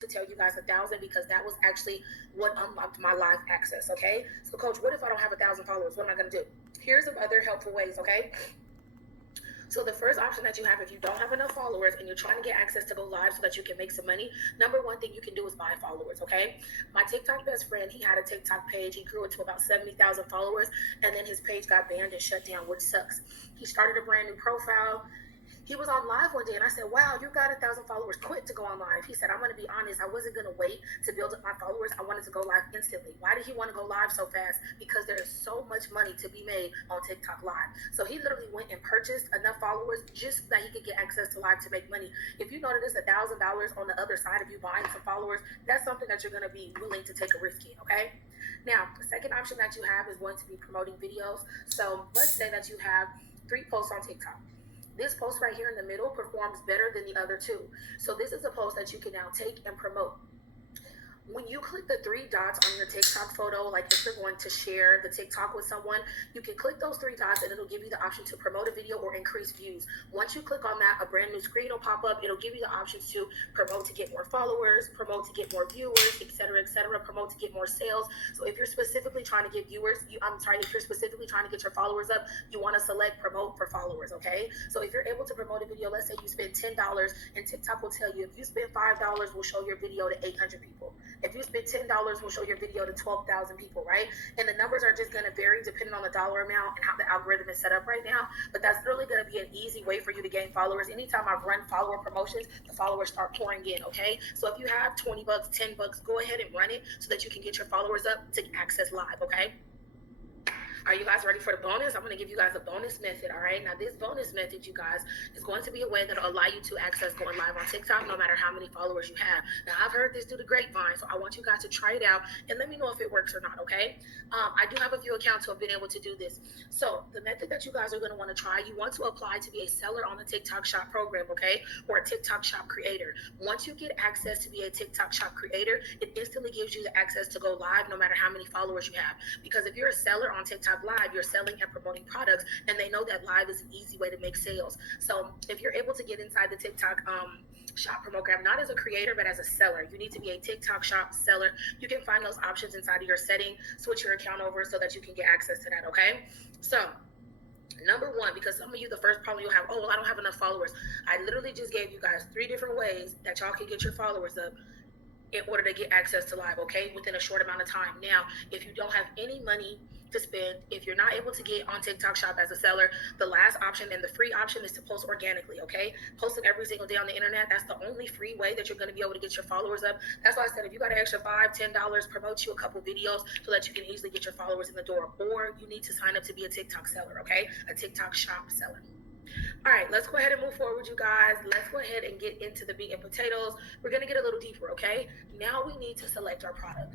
to tell you guys 1,000 because that was actually what unlocked my live access. Okay, so coach, what if I don't have 1,000 followers? What am I going to do? Here's some other helpful ways. Okay, so the first option that you have, if you don't have enough followers and you're trying to get access to go live so that you can make some money, number one thing you can do is buy followers. Okay, my TikTok best friend, he had a TikTok page. He grew it to about 70,000 followers, and then his page got banned and shut down, which sucks. He started a brand new profile. He was on live one day and I said, wow, you got 1,000 followers quick to go on live. He said, I'm going to be honest, I wasn't going to wait to build up my followers. I wanted to go live instantly. Why did he want to go live so fast? Because there is so much money to be made on TikTok live. So he literally went and purchased enough followers just so that he could get access to live to make money. If you know that it's $1,000 on the other side of you buying some followers, that's something that you're going to be willing to take a risk in, okay? Now, the second option that you have is going to be promoting videos. So let's say that you have 3 posts on TikTok. This post right here in the middle performs better than the other 2. So this is a post that you can now take and promote. When you click the 3 dots on your TikTok photo, like if you're going to share the TikTok with someone, you can click those 3 dots and it'll give you the option to promote a video or increase views. Once you click on that, a brand new screen will pop up. It'll give you the options to promote to get more followers, promote to get more viewers, etc., promote to get more sales. So if you're specifically trying to get viewers, if you're specifically trying to get your followers up, you want to select promote for followers, okay? So if you're able to promote a video, let's say you spend $10 and TikTok will tell you if you spend $5, we'll show your video to 800 people. If you spend $10, we'll show your video to 12,000 people, right? And the numbers are just going to vary depending on the dollar amount and how the algorithm is set up right now. But that's really going to be an easy way for you to gain followers. Anytime I've run follower promotions, the followers start pouring in, okay? So if you have 20 bucks, 10 bucks, go ahead and run it so that you can get your followers up to access live, okay? Are you guys ready for the bonus? I'm going to give you guys a bonus method, all right? Now, this bonus method, you guys, is going to be a way that will allow you to access going live on TikTok no matter how many followers you have. Now, I've heard this through the grapevine, so I want you guys to try it out and let me know if it works or not, okay? I do have a few accounts who have been able to do this. So, the method that you guys are going to want to try, you want to apply to be a seller on the TikTok Shop program, okay? Or a TikTok Shop creator. Once you get access to be a TikTok Shop creator, it instantly gives you the access to go live no matter how many followers you have. Because if you're a seller on TikTok Live, you're selling and promoting products, and they know that live is an easy way to make sales. So if you're able to get inside the TikTok shop program, not as a creator, but as a seller, you need to be a TikTok shop seller. You can find those options inside of your setting, switch your account over so that you can get access to that, okay? So number one, because some of you, the first problem you'll have, oh, well, I don't have enough followers. I literally just gave you guys 3 different ways that y'all can get your followers up in order to get access to live, okay, within a short amount of time. Now, if you don't have any money to spend, if you're not able to get on TikTok Shop as a seller, the last option and the free option is to post organically, okay? Post it every single day on the internet. That's the only free way that you're going to be able to get your followers up. That's why I said if you got an extra $5, $10, promote you a couple videos so that you can easily get your followers in the door. Or you need to sign up to be a TikTok seller, okay? A TikTok Shop seller. All right, let's go ahead and move forward, you guys. Let's go ahead and get into the meat and potatoes. We're going to get a little deeper, okay? Now we need to select our product.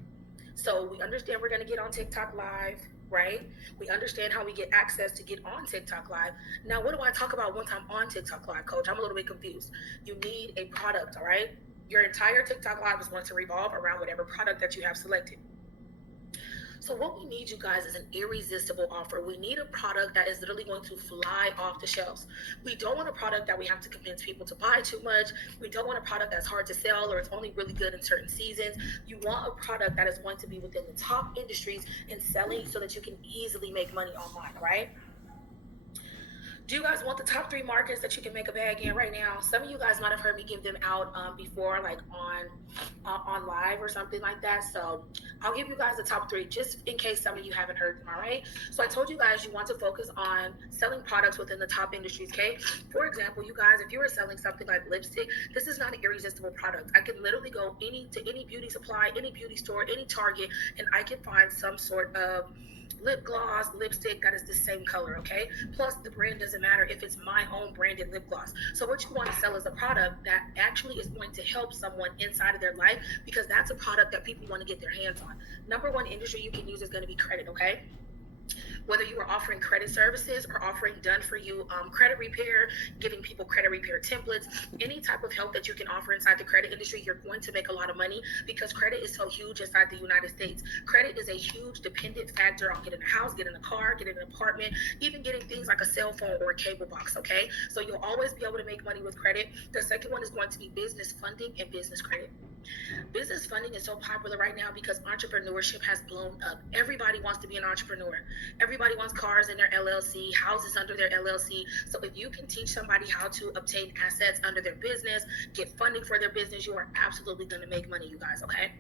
So we understand we're going to get on TikTok Live, right? We understand how we get access to get on TikTok Live. Now, what do I talk about once I'm on TikTok Live, coach? I'm a little bit confused. You need a product, all right? Your entire TikTok Live is going to revolve around whatever product that you have selected. So what we need, you guys, is an irresistible offer. We need a product that is literally going to fly off the shelves. We don't want a product that we have to convince people to buy too much. We don't want a product that's hard to sell or it's only really good in certain seasons. You want a product that is going to be within the top industries and selling so that you can easily make money online, right? Do you guys want the top 3 markets that you can make a bag in right now? Some of you guys might have heard me give them out before, like on live or something like that. So I'll give you guys the top 3 just in case some of you haven't heard them, all right? So I told you guys you want to focus on selling products within the top industries, okay? For example, you guys, if you were selling something like lipstick, this is not an irresistible product. I can literally go to any beauty supply, any beauty store, any Target, and I can find some sort of lip gloss, lipstick that is the same color, okay? Plus, the brand doesn't matter if it's my own branded lip gloss. So what you want to sell is a product that actually is going to help someone inside of their life because that's a product that people want to get their hands on. Number one industry you can use is going to be credit, okay? Whether you are offering credit services or offering done for you credit repair, giving people credit repair templates, any type of help that you can offer inside the credit industry, you're going to make a lot of money because credit is so huge inside the United States. Credit is a huge dependent factor on getting a house, getting a car, getting an apartment, even getting things like a cell phone or a cable box, okay? So you'll always be able to make money with credit. The second one is going to be business funding and business credit. Business funding is so popular right now because entrepreneurship has blown up. Everybody wants to be an entrepreneur. Everybody wants cars in their LLC, houses under their LLC. So if you can teach somebody how to obtain assets under their business, get funding for their business, you are absolutely going to make money, you guys, okay?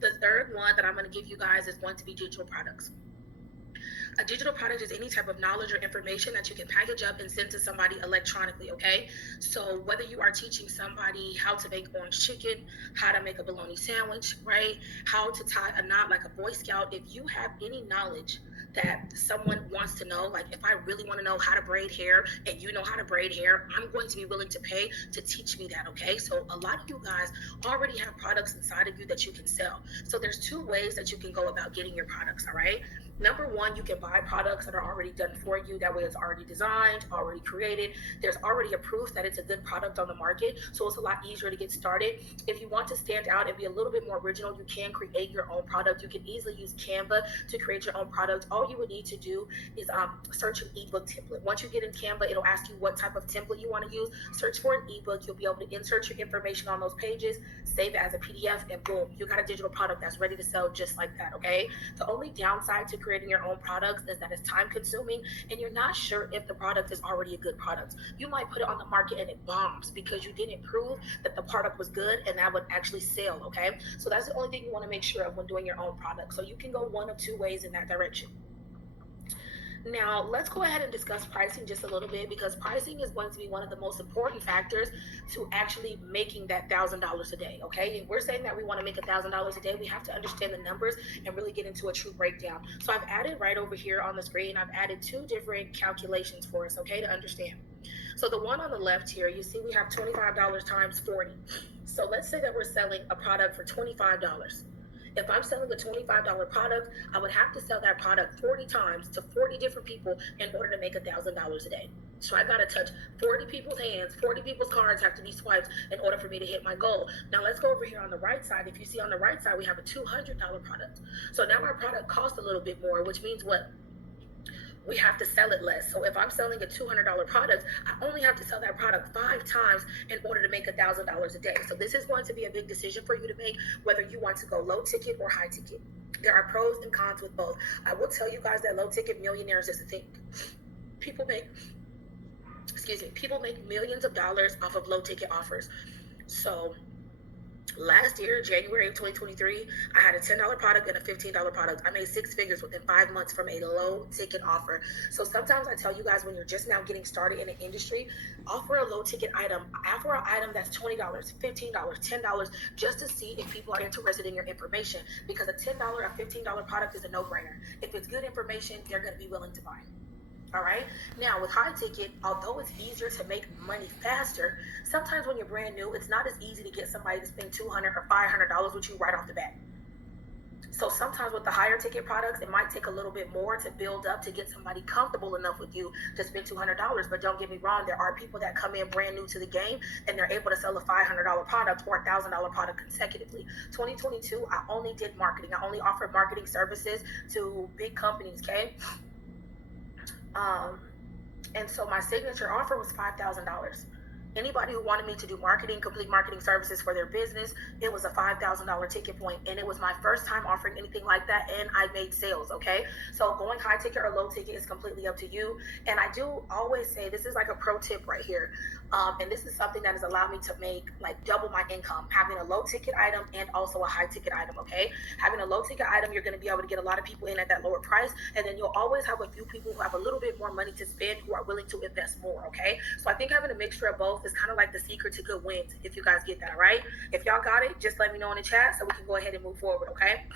The third one that I'm going to give you guys is going to be digital products. A digital product is any type of knowledge or information that you can package up and send to somebody electronically, okay? So whether you are teaching somebody how to make orange chicken, how to make a bologna sandwich, right? How to tie a knot like a Boy Scout, if you have any knowledge that someone wants to know, like if I really want to know how to braid hair and you know how to braid hair, I'm going to be willing to pay to teach me that, okay? So a lot of you guys already have products inside of you that you can sell. So there's two ways that you can go about getting your products, all right? Number one, you can buy products that are already done for you. That way it's already designed, already created. There's already a proof that it's a good product on the market. So it's a lot easier to get started. If you want to stand out and be a little bit more original, you can create your own product. You can easily use Canva to create your own product. All you would need to do is search an ebook template. Once you get in Canva, it'll ask you what type of template you want to use. Search for an ebook. You'll be able to insert your information on those pages, save it as a PDF, and boom, you got a digital product that's ready to sell just like that, okay? The only downside to creating your own products is that it's time consuming and you're not sure if the product is already a good product. You might put it on the market and it bombs because you didn't prove that the product was good and that would actually sell, okay? So that's the only thing you want to make sure of when doing your own product. So you can go one of two ways in that direction. Now, let's go ahead and discuss pricing just a little bit because pricing is going to be one of the most important factors to actually making that $1,000 a day, okay? If we're saying that we want to make $1,000 a day, we have to understand the numbers and really get into a true breakdown. So I've added right over here on the screen, I've added two different calculations for us, okay, to understand. So the one on the left here, you see we have $25 times 40. So let's say that we're selling a product for $25. If I'm selling a $25 product, I would have to sell that product 40 times to 40 different people in order to make $1,000 a day. So I got to touch 40 people's hands, 40 people's cards have to be swiped in order for me to hit my goal. Now let's go over here on the right side. If you see on the right side, we have a $200 product. So now our product costs a little bit more, which means what? We have to sell it less. So if I'm selling a $200 product, I only have to sell that product 5 times in order to make $1,000 a day. So this is going to be a big decision for you to make, whether you want to go low ticket or high ticket. There are pros and cons with both. I will tell you guys that low ticket millionaires is a thing. People make millions of dollars off of low ticket offers. So last year, January of 2023, I had a $10 product and a $15 product. I made 6 figures within 5 months from a low ticket offer. So sometimes I tell you guys, when you're just now getting started in an industry, offer a low ticket item. Offer an item that's $20, $15, $10, just to see if people are interested in your information. Because a $10 or $15 product is a no-brainer. If it's good information, they're going to be willing to buy. All right. Now with high ticket, although it's easier to make money faster, sometimes when you're brand new, it's not as easy to get somebody to spend $200 or $500 with you right off the bat. So sometimes with the higher ticket products, it might take a little bit more to build up to get somebody comfortable enough with you to spend $200. But don't get me wrong, there are people that come in brand new to the game and they're able to sell a $500 product or a $1,000 product consecutively. 2022, I only did marketing. I only offered marketing services to big companies, okay? And so my signature offer was $5,000. Anybody who wanted me to do marketing, complete marketing services for their business, it was a $5,000 ticket point, and it was my first time offering anything like that, and I made sales, okay? So going high ticket or low ticket is completely up to you, and I do always say, this is like a pro tip right here, and this is something that has allowed me to make like double my income, having a low ticket item and also a high ticket item, okay? Having a low ticket item, you're gonna be able to get a lot of people in at that lower price, and then you'll always have a few people who have a little bit more money to spend who are willing to invest more, okay? So I think having a mixture of both is kind of like the secret to good wins, if you guys get that, all right? If y'all got it, just let me know in the chat so we can go ahead and move forward, okay?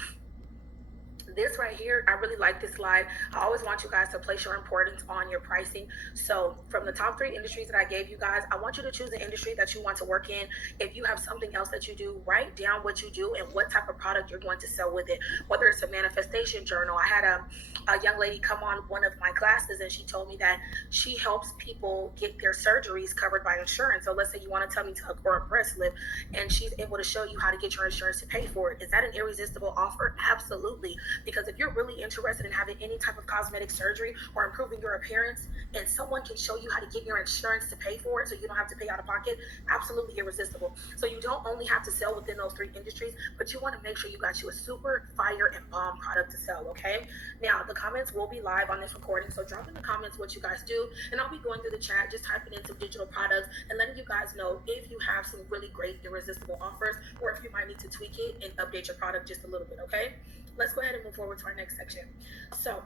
This right here, I really like this slide. I always want you guys to place your importance on your pricing. So from the top 3 industries that I gave you guys, I want you to choose an industry that you want to work in. If you have something else that you do, write down what you do and what type of product you're going to sell with it. Whether it's a manifestation journal. I had a young lady come on one of my classes and she told me that she helps people get their surgeries covered by insurance. So let's say you want a tummy tuck or a breast lift, and she's able to show you how to get your insurance to pay for it. Is that an irresistible offer? Absolutely. Because if you're really interested in having any type of cosmetic surgery or improving your appearance, and someone can show you how to get your insurance to pay for it so you don't have to pay out of pocket, absolutely irresistible. So you don't only have to sell within those 3 industries, but you want to make sure you got you a super fire and bomb product to sell, okay? Now, the comments will be live on this recording, so drop in the comments what you guys do, and I'll be going through the chat, just typing in some digital products and letting you guys know if you have some really great irresistible offers, or if you might need to tweak it and update your product just a little bit, okay? Let's go ahead and move forward to our next section. So,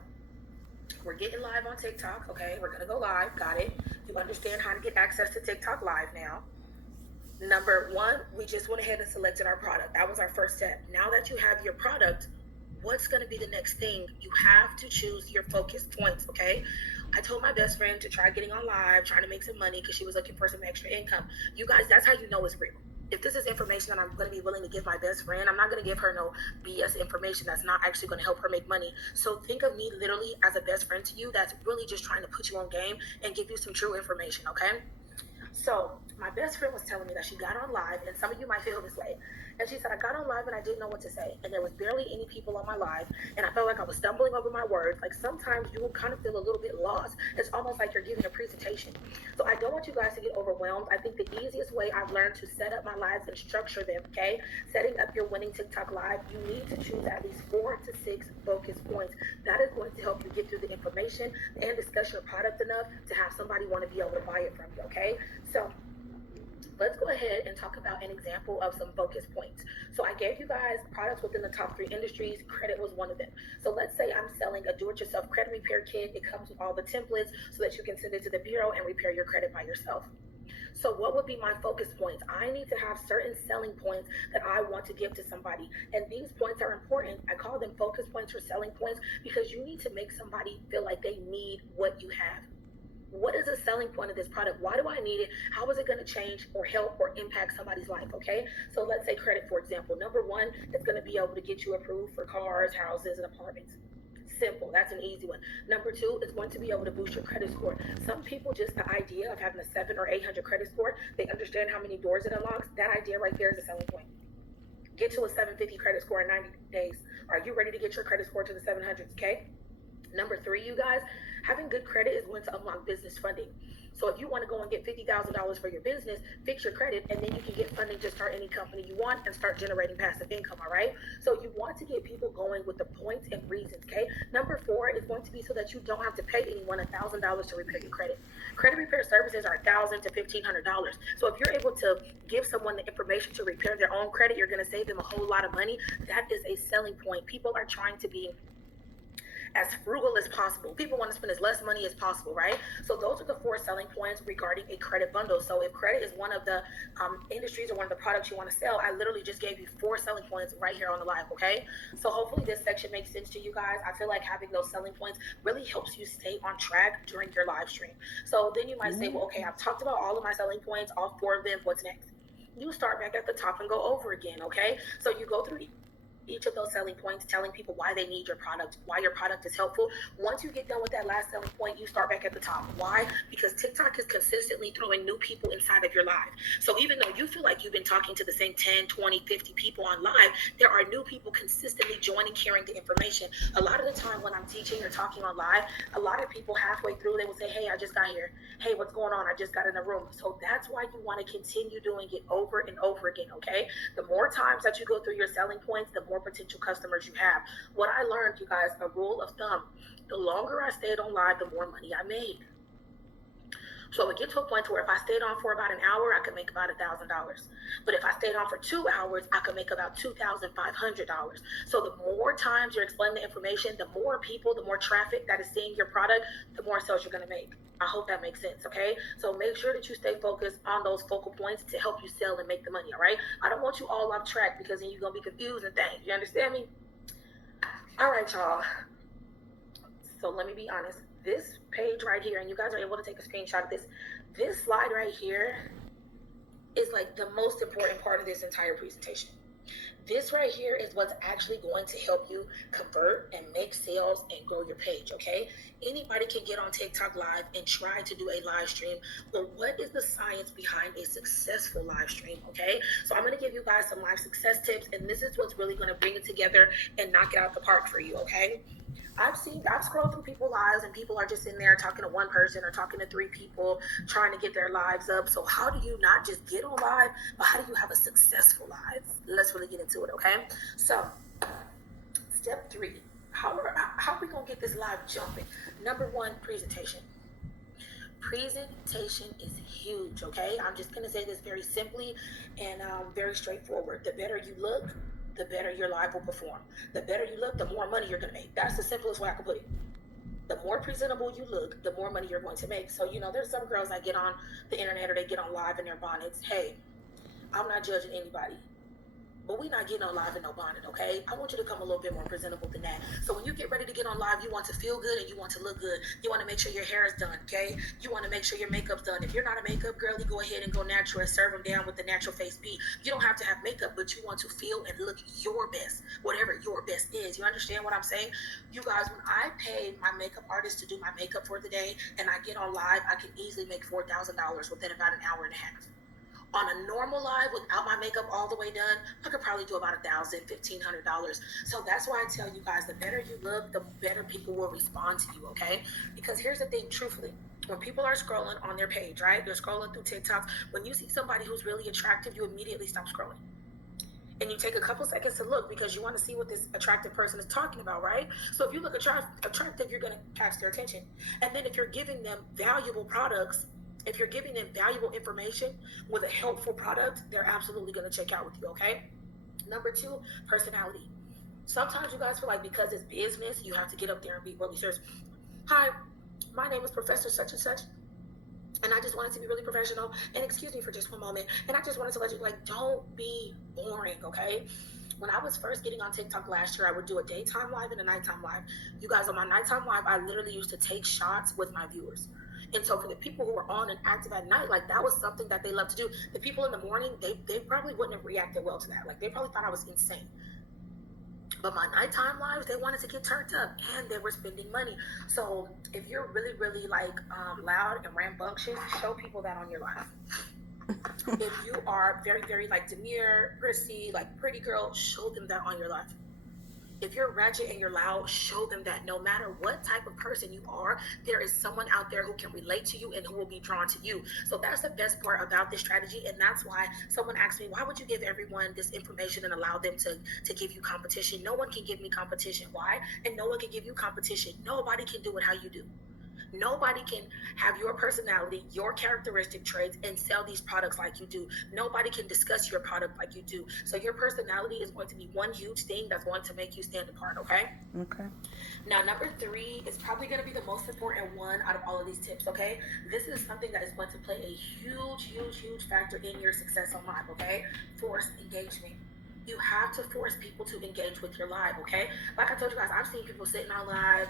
we're getting live on TikTok, okay? We're gonna go live, got it. You understand how to get access to TikTok live now. Number 1, we just went ahead and selected our product. That was our first step. Now that you have your product, what's gonna be the next thing? You have to choose your focus points, okay? I told my best friend to try getting on live, trying to make some money because she was looking for some extra income. You guys, that's how you know it's real. If this is information that I'm going to be willing to give my best friend, I'm not going to give her no BS information that's not actually going to help her make money. So think of me literally as a best friend to you that's really just trying to put you on game and give you some true information, okay? So my best friend was telling me that she got on live, and some of you might feel this way. And she said, I got on live and I didn't know what to say. And there was barely any people on my live. And I felt like I was stumbling over my words. Like sometimes you will kind of feel a little bit lost. It's almost like you're giving a presentation. So I don't want you guys to get overwhelmed. I think the easiest way I've learned to set up my lives and structure them, okay? Setting up your winning TikTok live, you need to choose at least 4 to 6 focus points. That is going to help you get through the information and discuss your product enough to have somebody want to be able to buy it from you, okay? So let's go ahead and talk about an example of some focus points. So I gave you guys products within the top 3 industries. Credit was one of them. So let's say I'm selling a do-it-yourself credit repair kit. It comes with all the templates so that you can send it to the bureau and repair your credit by yourself. So what would be my focus points? I need to have certain selling points that I want to give to somebody. And these points are important. I call them focus points or selling points because you need to make somebody feel like they need what you have. What is the selling point of this product? Why do I need it? How is it going to change or help or impact somebody's life? Okay, so let's say credit, for example. Number 1, it's going to be able to get you approved for cars, houses, and apartments. Simple. That's an easy one. Number 2, it's going to be able to boost your credit score. Some people, just the idea of having a 700 or 800 credit score, they understand how many doors it unlocks. That idea right there is a selling point. Get to a 750 credit score in 90 days. Are you ready to get your credit score to the 700s? Okay. Number 3, you guys, having good credit is going to unlock business funding. So if you want to go and get $50,000 for your business, fix your credit, and then you can get funding to start any company you want and start generating passive income, all right? So you want to get people going with the points and reasons, okay? Number 4 is going to be so that you don't have to pay anyone $1,000 to repair your credit. Credit repair services are $1,000 to $1,500. So if you're able to give someone the information to repair their own credit, you're going to save them a whole lot of money. That is a selling point. People are trying to be as frugal as possible. People want to spend as less money as possible, right? So those are the 4 selling points regarding a credit bundle. So if credit is one of the industries or one of the products you want to sell, I literally just gave you 4 selling points right here on the live, okay? So hopefully this section makes sense to you guys. I feel like having those selling points really helps you stay on track during your live stream. So then you might say, well, okay, I've talked about all of my selling points, all 4 of them, what's next? You start back at the top and go over again, okay? So you go through each of those selling points, telling people why they need your product, why your product is helpful. Once you get done with that last selling point, you start back at the top. Why? Because TikTok is consistently throwing new people inside of your live. So even though you feel like you've been talking to the same 10, 20, 50 people on live, there are new people consistently joining, carrying the information. A lot of the time when I'm teaching or talking on live, a lot of people halfway through, they will say, hey, I just got here. Hey, what's going on? I just got in the room. So that's why you want to continue doing it over and over again, okay? The more times that you go through your selling points, the more potential customers you have. What I learned, you guys, a rule of thumb, the longer I stayed on live, the more money I made. So it would get to a point to where if I stayed on for about an hour, I could make about $1,000. But if I stayed on for 2 hours, I could make about $2,500. So the more times you're explaining the information, the more people, the more traffic that is seeing your product, the more sales you're going to make. I hope that makes sense, okay? So make sure that you stay focused on those focal points to help you sell and make the money, all right? I don't want you all off track because then you're going to be confused and things. You understand me? All right, y'all. So let me be honest. This page right here, and you guys are able to take a screenshot of this. This slide right here is like the most important part of this entire presentation. This right here is what's actually going to help you convert and make sales and grow your page, okay? Anybody can get on TikTok live and try to do a live stream, but what is the science behind a successful live stream, okay? So I'm going to give you guys some live success tips, and this is what's really going to bring it together and knock it out the park for you, okay? I've scrolled through people's lives, and people are just in there talking to one person or talking to three people trying to get their lives up. So how do you not just get on live, but how do you have a successful live? Let's really get into it, okay? So step 3, how are we gonna get this live jumping? Number 1, presentation. Presentation is huge, okay? I'm just gonna say this very simply and very straightforward. The better you look, the better your live will perform. The better you look, the more money you're gonna make. That's the simplest way I can put it. The more presentable you look, the more money you're going to make. So, there's some girls that get on the internet or they get on live in their bonnets. Hey, I'm not judging anybody, but we're not getting on live in no bonnet, okay? I want you to come a little bit more presentable than that. So when you get ready to get on live, you want to feel good and you want to look good. You want to make sure your hair is done, okay? You want to make sure your makeup's done. If you're not a makeup girl, you go ahead and go natural and serve them down with the natural face beat. You don't have to have makeup, but you want to feel and look your best, whatever your best is. You understand what I'm saying? You guys, when I pay my makeup artist to do my makeup for the day and I get on live, I can easily make $4,000 within about an hour and a half. On a normal live without my makeup all the way done, I could probably do about $1,000, $1,500. So that's why I tell you guys, the better you look, the better people will respond to you, okay? Because here's the thing, truthfully, when people are scrolling on their page, right? They're scrolling through TikToks. When you see somebody who's really attractive, you immediately stop scrolling. And you take a couple seconds to look because you want to see what this attractive person is talking about, right? So if you look attractive, you're going to catch their attention. And then if you're giving them valuable products, if you're giving them valuable information with a helpful product, they're absolutely going to check out with you, okay? Number 2, personality. Sometimes you guys feel like because it's business, you have to get up there and be really serious. Hi, my name is Professor such and such, and I just wanted to be really professional, and excuse me for just one moment, and I just wanted to let you, don't be boring, okay? When I was first getting on TikTok last year, I would do a daytime live and a nighttime live. You guys, on my nighttime live, I literally used to take shots with my viewers. And so for the people who were on and active at night, that was something that they loved to do. The people in the morning, they probably wouldn't have reacted well to that. They probably thought I was insane. But my nighttime lives, they wanted to get turned up and they were spending money. So if you're really, really loud and rambunctious, show people that on your live. If you are very, very demure, prissy, pretty girl, show them that on your live. If you're ratchet and you're loud, show them that no matter what type of person you are, there is someone out there who can relate to you and who will be drawn to you. So that's the best part about this strategy. And that's why someone asked me, why would you give everyone this information and allow them to give you competition? No one can give me competition. Why? And no one can give you competition. Nobody can do it how you do. Nobody can have your personality, your characteristic traits, and sell these products like you do. Nobody can discuss your product like you do. So your personality is going to be one huge thing that's going to make you stand apart, okay? Okay. Now, number 3 is probably going to be the most important one out of all of these tips, okay? This is something that is going to play a huge, huge, huge factor in your success on live, okay? Force engagement. You have to force people to engage with your live, okay? Like I told you guys, I've seen people sitting on live,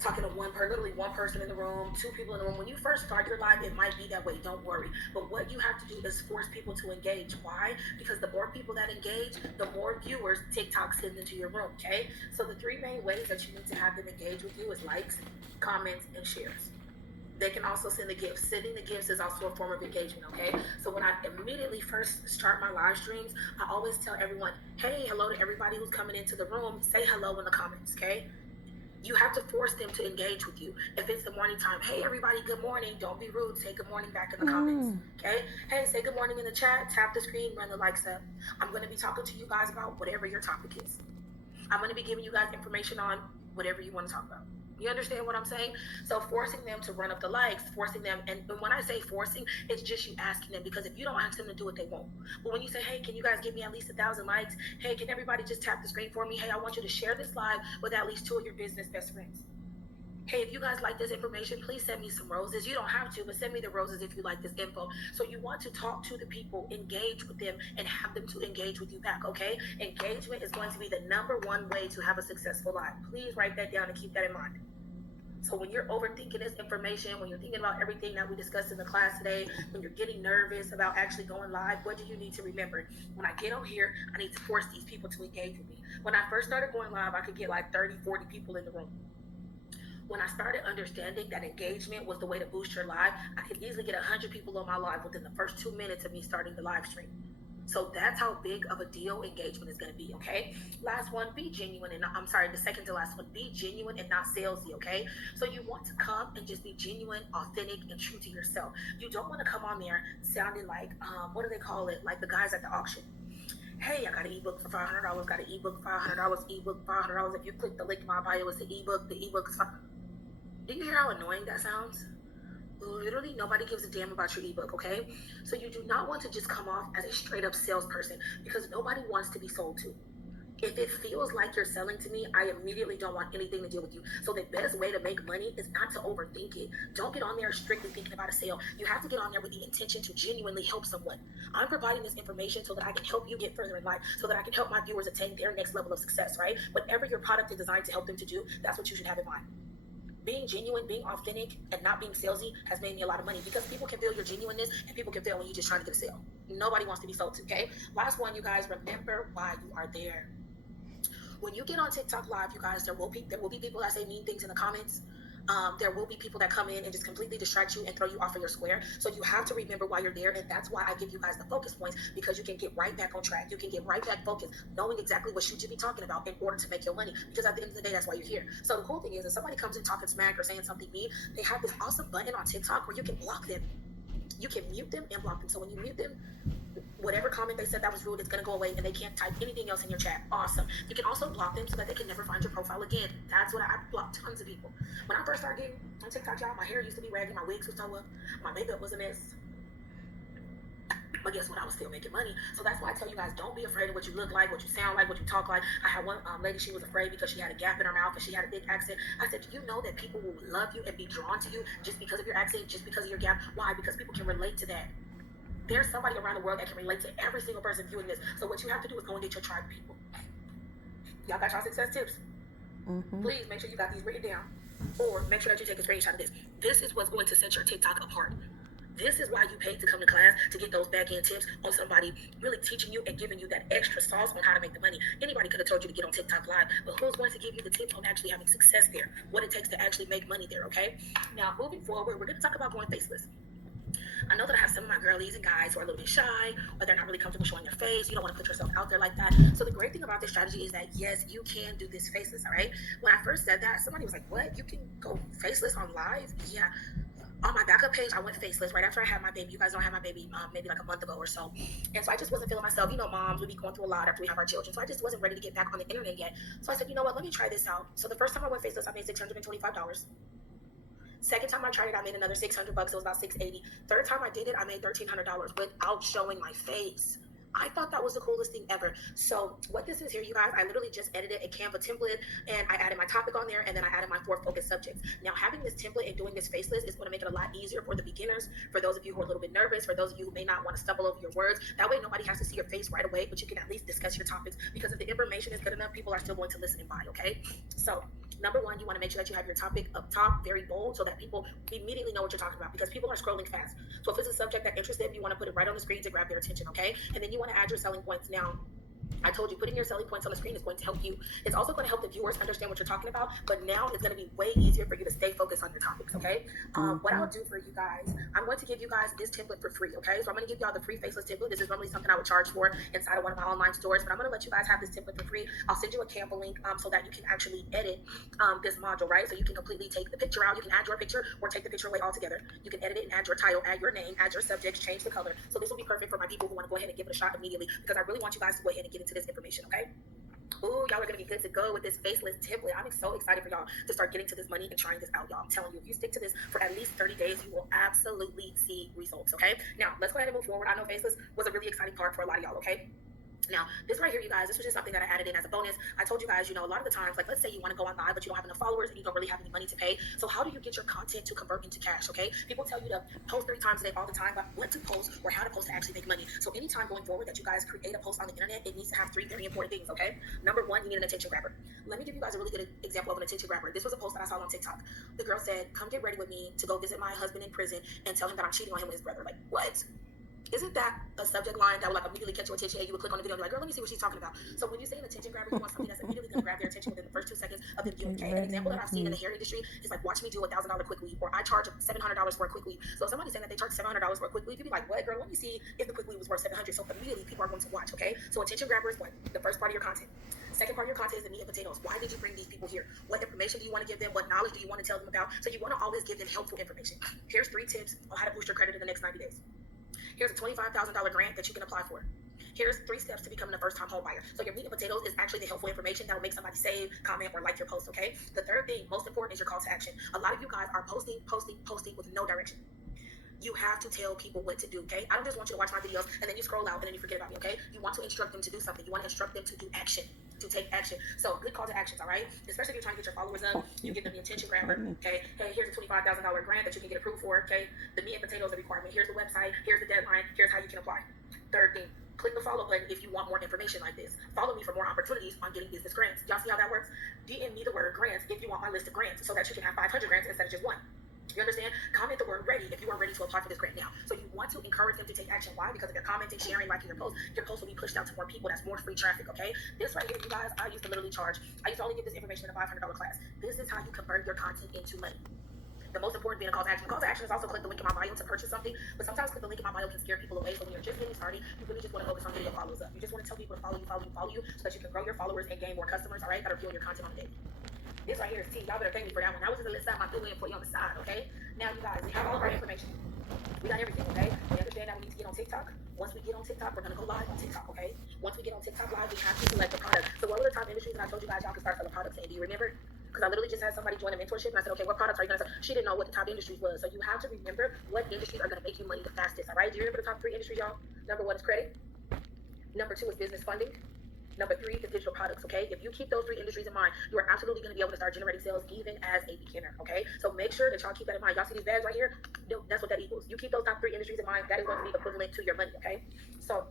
talking to literally one person in the room, 2 people in the room. When you first start your live, it might be that way. Don't worry. But what you have to do is force people to engage. Why? Because the more people that engage, the more viewers TikTok sends into your room, okay? So the 3 main ways that you need to have them engage with you is likes, comments, and shares. They can also send the gifts. Sending the gifts is also a form of engagement, okay? So when I immediately first start my live streams, I always tell everyone, hey, hello to everybody who's coming into the room. Say hello in the comments, okay? You have to force them to engage with you. If it's the morning time, hey everybody, good morning. Don't be rude. Say good morning back in the comments. Okay? Hey, say good morning in the chat. Tap the screen, run the likes up. I'm going to be talking to you guys about whatever your topic is. I'm going to be giving you guys information on whatever you want to talk about. You understand what I'm saying? So forcing them to run up the likes, forcing them, and when I say forcing, it's just you asking them, because if you don't ask them to do it, they won't. But when you say, hey, can you guys give me at least 1,000 likes? Hey, can everybody just tap the screen for me? Hey, I want you to share this live with at least 2 of your business best friends. Hey, if you guys like this information, please send me some roses. You don't have to, but send me the roses if you like this info. So you want to talk to the people, engage with them, and have them to engage with you back, okay? Engagement is going to be the number 1 way to have a successful life. Please write that down and keep that in mind. So when you're overthinking this information, when you're thinking about everything that we discussed in the class today, when you're getting nervous about actually going live, what do you need to remember? When I get on here, I need to force these people to engage with me. When I first started going live, I could get like 30, 40 people in the room. When I started understanding that engagement was the way to boost your live, I could easily get 100 people on my live within the first 2 minutes of me starting the live stream. So that's how big of a deal engagement is going to be, okay? Last one, be genuine. And I'm sorry, the second to last one, be genuine and not salesy, okay? So you want to come and just be genuine, authentic, and true to yourself. You don't want to come on there sounding like, what do they call it? Like the guys at the auction. Hey, I got an ebook for $500, got an ebook for $500, ebook $500. If you click the link in my bio, it's the ebook is $500. Do you hear how annoying that sounds? Literally nobody gives a damn about your ebook, okay? So you do not want to just come off as a straight up salesperson because nobody wants to be sold to. If it feels like you're selling to me, I immediately don't want anything to do with you. So the best way to make money is not to overthink it. Don't get on there strictly thinking about a sale. You have to get on there with the intention to genuinely help someone. I'm providing this information so that I can help you get further in life, so that I can help my viewers attain their next level of success, right? Whatever your product is designed to help them to do, that's what you should have in mind. Being genuine, being authentic, and not being salesy has made me a lot of money because people can feel your genuineness and people can feel when you're just trying to get a sale. Nobody wants to be sold to, okay? Last one, you guys, remember why you are there. When you get on TikTok live, you guys, there will be people that say mean things in the comments. There will be people that come in and just completely distract you and throw you off of your square. So you have to remember why you're there, and that's why I give you guys the focus points, because you can get right back on track. You can get right back focused, knowing exactly what you should be talking about in order to make your money, because at the end of the day, that's why you're here. So the cool thing is, if somebody comes in talking smack or saying something mean, they have this awesome button on TikTok where you can block them. You can mute them and block them. So when you mute them, whatever comment they said that was rude, it's going to go away and they can't type anything else in your chat. Awesome. You can also block them so that they can never find your profile again. That's what I blocked tons of people. When I first started getting on TikTok, y'all, my hair used to be raggedy, my wigs was so up, my makeup was a mess. But guess what? I was still making money. So that's why I tell you guys, don't be afraid of what you look like, what you sound like, what you talk like. I had one lady, she was afraid because she had a gap in her mouth and she had a big accent. I said, do you know that people will love you and be drawn to you just because of your accent, just because of your gap? Why? Because people can relate to that. There's somebody around the world that can relate to every single person viewing this. So what you have to do is go and get your tribe of people. Y'all got y'all success tips? Please make sure you got these written down, or make sure that you take a screenshot of this. This is what's going to set your TikTok apart. This is why you paid to come to class, to get those back end tips on somebody really teaching you and giving you that extra sauce on how to make the money. Anybody could have told you to get on TikTok live, but who's going to give you the tips on actually having success there, what it takes to actually make money there, okay? Now, moving forward, we're going to talk about going faceless. I know that I have some of my girlies and guys who are a little bit shy, or they're not really comfortable showing their face. You don't want to put yourself out there like that. So the great thing about this strategy is that, yes, you can do this faceless, all right? When I first said that, somebody was like, what? You can go faceless on live? Yeah. On my backup page, I went faceless right after I had my baby. You guys don't have my baby maybe like a month ago or so. And so I just wasn't feeling myself. You know, moms, we be going through a lot after we have our children. So I just wasn't ready to get back on the internet yet. So I said, you know what, let me try this out. So the first time I went faceless, I made $625. Second time I tried it, I made another $600. It was about $680. Third time I did it, I made $1,300 without showing my face. I thought that was the coolest thing ever. So what this is here, you guys, I literally just edited a Canva template and I added my topic on there, and then I added my 4 focus subjects. Now, having this template and doing this faceless is going to make it a lot easier for the beginners, for those of you who are a little bit nervous, for those of you who may not want to stumble over your words. That way nobody has to see your face right away, but you can at least discuss your topics, because if the information is good enough, people are still going to listen and buy, okay? So number one, you want to make sure that you have your topic up top, very bold, so that people immediately know what you're talking about, because people are scrolling fast. So if it's a subject that interests them, you want to put it right on the screen to grab their attention, okay? And then you want to add your selling points. Now, I told you, putting your selling points on the screen is going to help you. It's also going to help the viewers understand what you're talking about, but now it's going to be way easier for you to stay focused on your topics, okay? What I'll do for you guys, I'm going to give you guys this template for free, okay? So I'm going to give y'all the free faceless template. This is normally something I would charge for inside of one of my online stores, but I'm going to let you guys have this template for free. I'll send you a Canva link so that you can actually edit this module, right? So you can completely take the picture out. You can add your picture or take the picture away altogether. You can edit it and add your title, add your name, add your subjects, change the color. So this will be perfect for my people who want to go ahead and give it a shot immediately, because I really want you guys to go ahead and get into this information, okay? Ooh, y'all are going to be good to go with this faceless template. I'm so excited for y'all to start getting to this money and trying this out, y'all. I'm telling you, if you stick to this for at least 30 days, you will absolutely see results, okay? Now, let's go ahead and move forward. I know faceless was a really exciting part for a lot of y'all, okay? Now, this right here, you guys, this was just something that I added in as a bonus. I told you guys, a lot of the times, like let's say you want to go on live, but you don't have enough followers and you don't really have any money to pay. So how do you get your content to convert into cash, okay? People tell you to post 3 times a day all the time, but what to post or how to post to actually make money. So anytime going forward that you guys create a post on the internet, it needs to have 3 very important things, okay? Number 1, you need an attention grabber. Let me give you guys a really good example of an attention grabber. This was a post that I saw on TikTok. The girl said, come get ready with me to go visit my husband in prison and tell him that I'm cheating on him with his brother. Like, what? Isn't that a subject line that would like immediately catch your attention and you would click on the video and be like, girl, let me see what she's talking about. So when you say an attention grabber, you want something that's immediately going to grab their attention within the first 2 seconds of them viewing. Okay, an example that I've seen in the hair industry is like, watch me do a $1,000 quick weave, or I charge $700 for a quick weave. So if somebody's saying that they charge $700 for a quick weave, you'd be like, what, girl, let me see if the quick weave was worth $700. So immediately people are going to watch. Okay, so attention grabber is what? The first part of your content. Second part of your content is the meat and potatoes. Why did you bring these people here? What information do you want to give them? What knowledge do you want to tell them about? So you want to always give them helpful information. Here's 3 tips on how to boost your credit in the next 90 days. Here's a $25,000 grant that you can apply for. Here's 3 steps to becoming a first-time home buyer. So your meat and potatoes is actually the helpful information that will make somebody save, comment, or like your post, okay? The third thing, most important, is your call to action. A lot of you guys are posting with no direction. You have to tell people what to do, okay? I don't just want you to watch my videos and then you scroll out and then you forget about me, okay? You want to instruct them to do something. You want to instruct them to do action, to take action. So good call to actions, all right? Especially if you're trying to get your followers up, you give them the attention grabber, okay? Hey, here's a $25,000 grant that you can get approved for, okay? The meat and potatoes, the requirement. Here's the website. Here's the deadline. Here's how you can apply. Third thing, click the follow button if you want more information like this. Follow me for more opportunities on getting business grants. Y'all see how that works? DM me the word grants if you want my list of grants so that you can have 500 grants instead of just 1. You understand? Comment the word ready if you are ready to apply for this grant now. So you want to encourage them to take action. Why? Because if you're commenting, sharing, liking your post will be pushed out to more people. That's more free traffic, okay? This right here, you guys, I used to literally charge. I used to only give this information in a $500 class. This is how you convert your content into money. The most important being a call to action. The call to action is also click the link in my bio to purchase something, but sometimes click the link in my bio can scare people away. So when you're just getting started, you really just want to focus on getting your followers up. You just want to tell people to follow you so that you can grow your followers and gain more customers, all right, that are viewing your content on the day. This right here is T. Y'all better thank me for that one. That was just a list that I threw in for you on the side, okay? Now, you guys, we have all of our information. We got everything, okay? We understand that we need to get on TikTok. Once we get on TikTok, we're going to go live on TikTok, okay? Once we get on TikTok live, we have to select the product. So what were the top industries that I told you guys y'all can start selling products in? Do you remember? Because I literally just had somebody join a mentorship, and I said, okay, what products are you going to sell? She didn't know what the top industries was. So you have to remember what industries are going to make you money the fastest, all right? Do you remember the top 3 industries, y'all? Number 1 is credit. Number 2 is business funding. Number 3 is digital products, okay? If you keep those 3 industries in mind, you are absolutely going to be able to start generating sales even as a beginner, okay? So make sure that y'all keep that in mind. Y'all see these bags right here? That's what that equals. You keep those top 3 industries in mind, that is going to be equivalent to your money, okay? So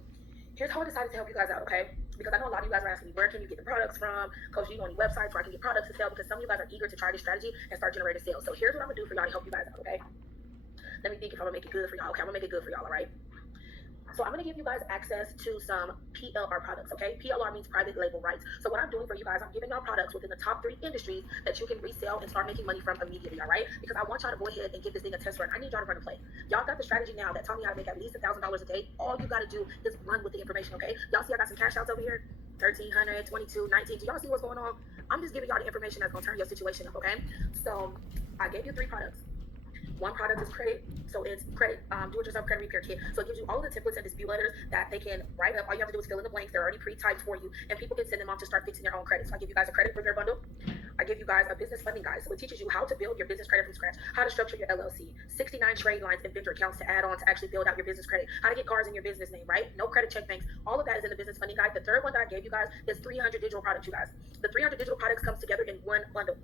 here's how I decided to help you guys out, okay? Because I know a lot of you guys are asking me, where can you get the products from? Coach, do you know any websites where I can get products to sell? Because some of you guys are eager to try this strategy and start generating sales. So here's what I'm going to do for y'all to help you guys out, okay? Let me think if I'm going to make it good for y'all. Okay, I'm going to make it good for y'all, all right? So I'm going to give you guys access to some PLR products, okay? PLR means private label rights. So what I'm doing for you guys, I'm giving y'all products within the top 3 industries that you can resell and start making money from immediately, all right? Because I want y'all to go ahead and give this thing a test run. I need y'all to run a play. Y'all got the strategy now that taught me how to make at least $1,000 a day. All you got to do is run with the information, okay? Y'all see I got some cash outs over here? 1,300, 22, 19. Do y'all see what's going on? I'm just giving y'all the information that's going to turn your situation up, okay? So I gave you 3 products. 1 product is credit, so it's credit, do-it-yourself credit repair kit. So it gives you all the templates and dispute letters that they can write up. All you have to do is fill in the blanks. They're already pre-typed for you, and people can send them off to start fixing their own credit. So I give you guys a credit repair bundle. I give you guys a business funding guide. So it teaches you how to build your business credit from scratch, how to structure your LLC, 69 trade lines and vendor accounts to add on to actually build out your business credit, how to get cars in your business name, right? No credit check banks. All of that is in the business funding guide. The third one that I gave you guys is 300 digital products, you guys. The 300 digital products comes together in 1 bundle.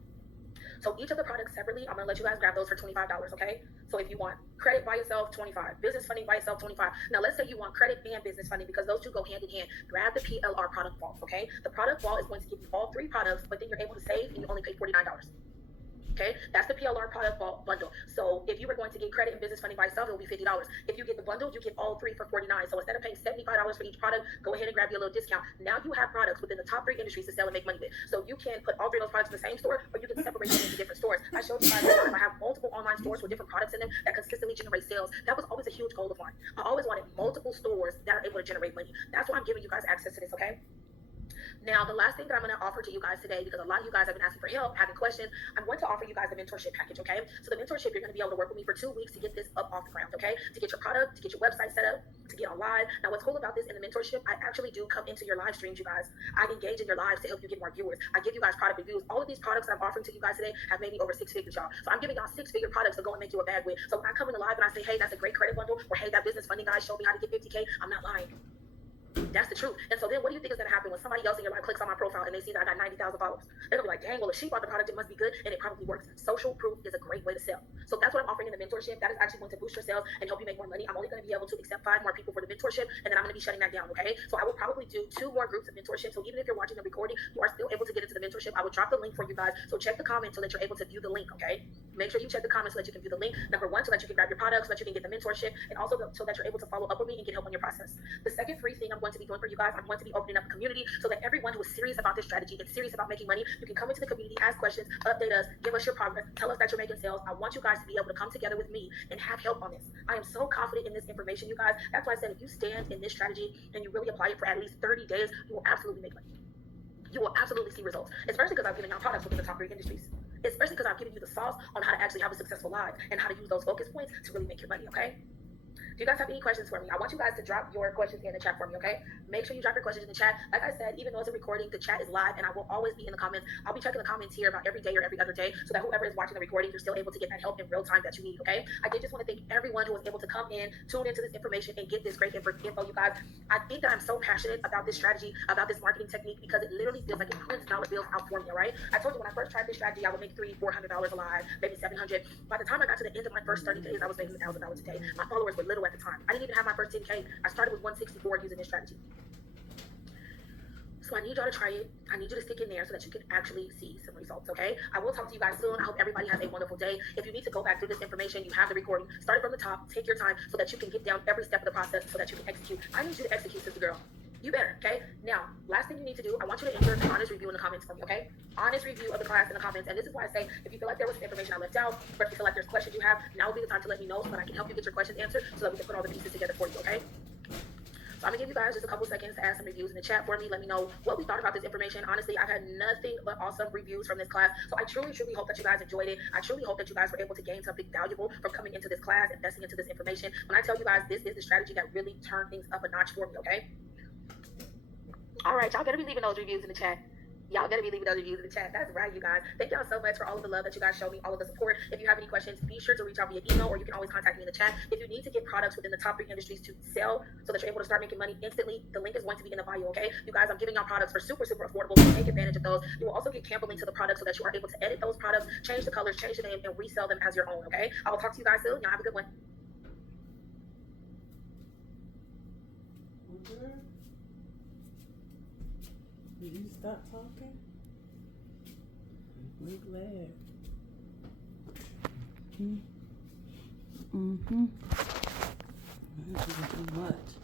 So each of the products separately, I'm going to let you guys grab those for $25, okay? So if you want credit by yourself, $25. Business funding by yourself, $25. Now let's say you want credit and business funding because those two go hand in hand. Grab the PLR product vault, okay? The product vault is going to give you all 3 products, but then you're able to save and you only pay $49. Okay, that's the PLR product vault bundle. So if you were going to get credit and business funding by yourself, it will be $50. If you get the bundle, you get all 3 for $49. So instead of paying $75 for each product, go ahead and grab your little discount. Now you have products within the top 3 industries to sell and make money with. So you can put all 3 of those products in the same store, or you can separate them into different stores. I showed you guys I have multiple online stores with different products in them that consistently generate sales. That was always a huge goal of mine. I always wanted multiple stores that are able to generate money. That's why I'm giving you guys access to this, okay? Now, the last thing that I'm going to offer to you guys today, because a lot of you guys have been asking for help, having questions, I'm going to offer you guys a mentorship package, okay? So the mentorship, you're going to be able to work with me for 2 weeks to get this up off the ground, okay? To get your product, to get your website set up, to get on live. Now, what's cool about this in the mentorship, I actually do come into your live streams, you guys. I engage in your lives to help you get more viewers. I give you guys product reviews. All of these products that I'm offering to you guys today have made me over 6 figures, y'all. So I'm giving y'all 6-figure products to go and make you a bag with. So when I come in the live and I say, hey, that's a great credit bundle, or hey, that business funding guy showed me how to get 50K, I'm not lying. That's the truth. And so then what do you think is going to happen when somebody else in your life clicks on my profile and they see that I got 90,000 followers? They're going to be like, dang, well, if she bought the product, it must be good, and it probably works. Social proof is a great way to sell. So that's what I'm offering in the mentorship. That is actually going to boost your sales and help you make more money. I'm only going to be able to accept 5 more people for the mentorship, and then I'm going to be shutting that down, okay? So I will probably do 2 more groups of mentorship. So even if you're watching the recording, you are still able to get into the mentorship. I will drop the link for you guys. So check the comments so that you're able to view the link, okay? Make sure you check the comments so that you can view the link. Number 1, so that you can grab your products, so that you can get the mentorship, and also so that you're able to follow up with me and get help on your process. The second free thing I'm going to be doing for you guys, I'm going to be opening up a community so that everyone who is serious about this strategy and serious about making money, you can come into the community, ask questions, update us, give us your progress, tell us that you're making sales. I want you guys to be able to come together with me and have help on this. I am so confident in this information, you guys. That's why I said if you stand in this strategy and you really apply it for at least 30 days, you will absolutely make money. You will absolutely see results, especially because I've given out products within the top 3 industries. Especially because I've given you the sauce on how to actually have a successful life and how to use those focus points to really make your money, okay? Do you guys have any questions for me? I want you guys to drop your questions in the chat for me, okay? Make sure you drop your questions in the chat. Like I said, even though it's a recording, the chat is live, and I will always be in the comments. I'll be checking the comments here about every day or every other day so that whoever is watching the recording, you're still able to get that help in real time that you need, okay? I did just want to thank everyone who was able to come in, tune into this information, and get this great info, you guys. I think that I'm so passionate about this strategy, about this marketing technique, because it literally feels like it prints dollar bills out for me, all right? I told you when I first tried this strategy, I would make $300, $400 a live, maybe $700. By the time I got to the end of my first 30 days, I was making $1,000 a day. My followers were little at the time. I didn't even have my first 10K. I started with 164 using this strategy. So I need y'all to try it. I need you to stick in there so that you can actually see some results, okay? I will talk to you guys soon. I hope everybody has a wonderful day. If you need to go back through this information, you have the recording. Start it from the top. Take your time so that you can get down every step of the process so that you can execute. I need you to execute, sister girl. You better, okay? Now, last thing you need to do, I want you to enter an honest review in the comments for me, okay? Honest review of the class in the comments. And this is why I say, if you feel like there was information I left out, or if you feel like there's questions you have, now would be the time to let me know so that I can help you get your questions answered so that we can put all the pieces together for you, okay? So I'm gonna give you guys just a couple seconds to add some reviews in the chat for me. Let me know what we thought about this information. Honestly, I've had nothing but awesome reviews from this class. So I truly, truly hope that you guys enjoyed it. I truly hope that you guys were able to gain something valuable from coming into this class, investing into this information. When I tell you guys, this is the strategy that really turned things up a notch for me, okay? All right, y'all better be leaving those reviews in the chat. Y'all better be leaving those reviews in the chat. That's right, you guys. Thank y'all so much for all of the love that you guys show me, all of the support. If you have any questions, be sure to reach out via email, or you can always contact me in the chat. If you need to get products within the top 3 industries to sell so that you're able to start making money instantly, the link is going to be in the bio, okay? You guys, I'm giving y'all products for super, super affordable. So take advantage of those. You will also get Canva links to the products so that you are able to edit those products, change the colors, change the name, and resell them as your own, okay? I will talk to you guys soon. Y'all have a good one. Did you stop talking? We're glad. Mm-hmm. I didn't do much.